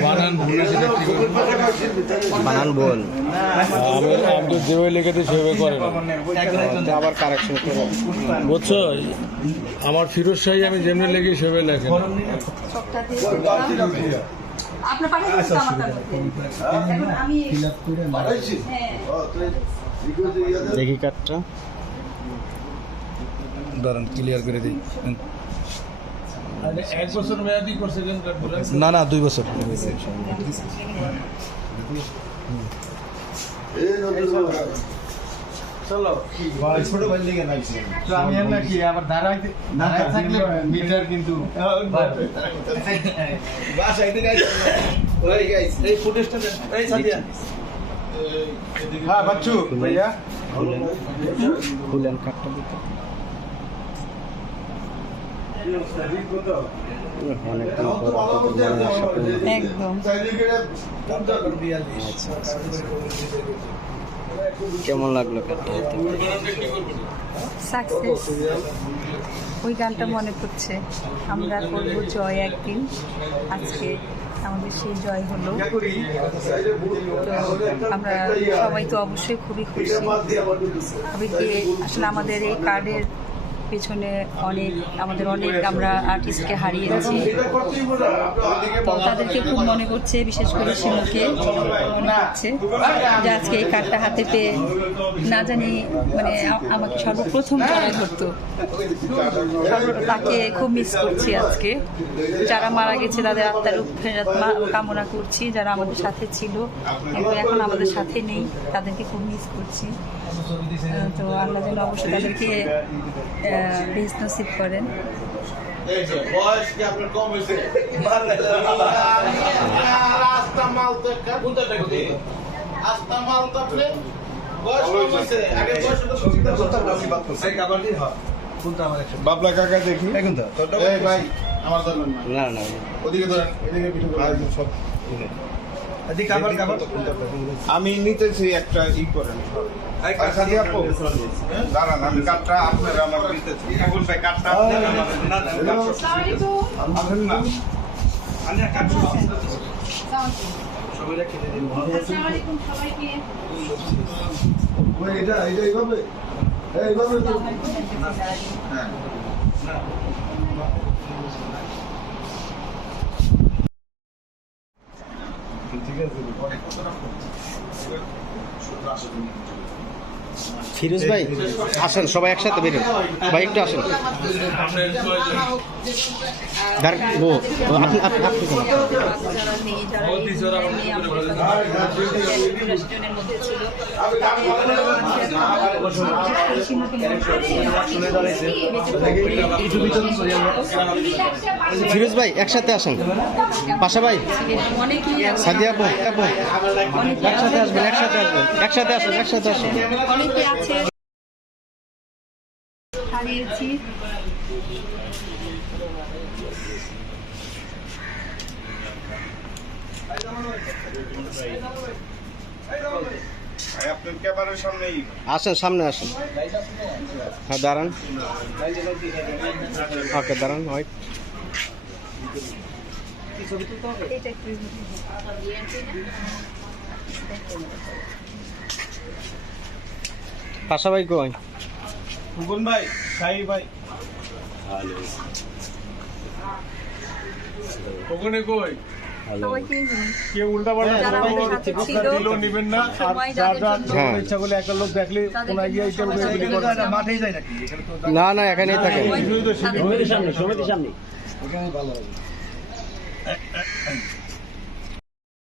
বানান ভুলে বানান ভুল আমি আপনি যেভাবে লিখেতে সেভাবে করে আবার কারেকশন করে বুঝছ? আমার ফিরোজ শাহী আমি যেমনি লিখি সেভাবে লেখে পাঠিয়ে হ্যাঁ দেখি কার্ডটা। দাঁড়ান ক্লিয়ার করে দিই এক বছর মেয়াদি করছে কেন কার্ডগুলো? না না দুই বছর। আমি আর নাকি আবার দাঁড়াইতে থাকলে মিটার কিন্তু হ্যাঁ বাচ্চু ভাইয়া। খুলেন কার্ডটা দিতে। কেমন লাগল সাকসেস ওই গানটা মনে পড়ছে। আমরা করব জয় একদিন। আজকে আমাদের সেই জয় হলো। তো আমরা সবাই তো অবশ্যই খুবই খুশি। আসলে আমাদের এই কার্ডের পেছনে অনেক, আমাদের অনেক আমরা আর্টিস্টকে হারিয়েছি। তো তাদেরকে খুব মনে করছে, বিশেষ করে শিমুকে মনে করছে যে আজকে এই কার্ডটা হাতে পেয়ে না জানি মানে আমাকে সর্বপ্রথম জড়ায় ধরতো। তাকে খুব মিস করছি আজকে। যারা মারা গেছে, তাদের আত্মার ফেরত কামনা করছি, যারা আমাদের সাথে ছিল। কিন্তু এখন আমাদের সাথে নেই, তাদেরকে খুব মিস করছি। তো আল্লাহ যেন অবশ্যই তাদেরকে বেশ নসিব করেন বাবলা কাকা দেখি এখন তো এই ভাই আমার না না ওদিকে ধরেন এদিকে সব আমি নিতেছি একটা ই করেন আচ্ছা দাঁড়ান আমি কাঠটা আপনার আমার নিতেছি এখন ভাই কাঠটা আপনার আমার না না আসেন না এটা এটা এইভাবে এইভাবে ফিরোজ ভাই আসেন সবাই একসাথে বেরোন ভাই একটু আসেন আপনি? ফিরোজ ভাই একসাথে আসেন। পাশা ভাই সাদিয়া আপু আপু। একসাথে আসবেন একসাথে আসবেন একসাথে আসেন একসাথে আসেন। হারিয়েছি। আসেন সামনে আসেন। হ্যাঁ দাঁড়ান। ওকে দাঁড়ান একটু পাশা ভাই কই? ফুকন ভাই সাহি ভাই। ওখানে কই? সবাইকে কেউ উল্টা পাল্টা যারা আমাদের ছিল দিলেও না। জন্য হ্যাঁ। ইচ্ছা করলে একটা লোক দেখলে তাদেরকে কোন এগিয়ে আইতে সময় এগুলি যাদের করে জন্য মাঠেই যায় নাকি? না না এখানেই থাকে। সামনে সমিতির সামনে।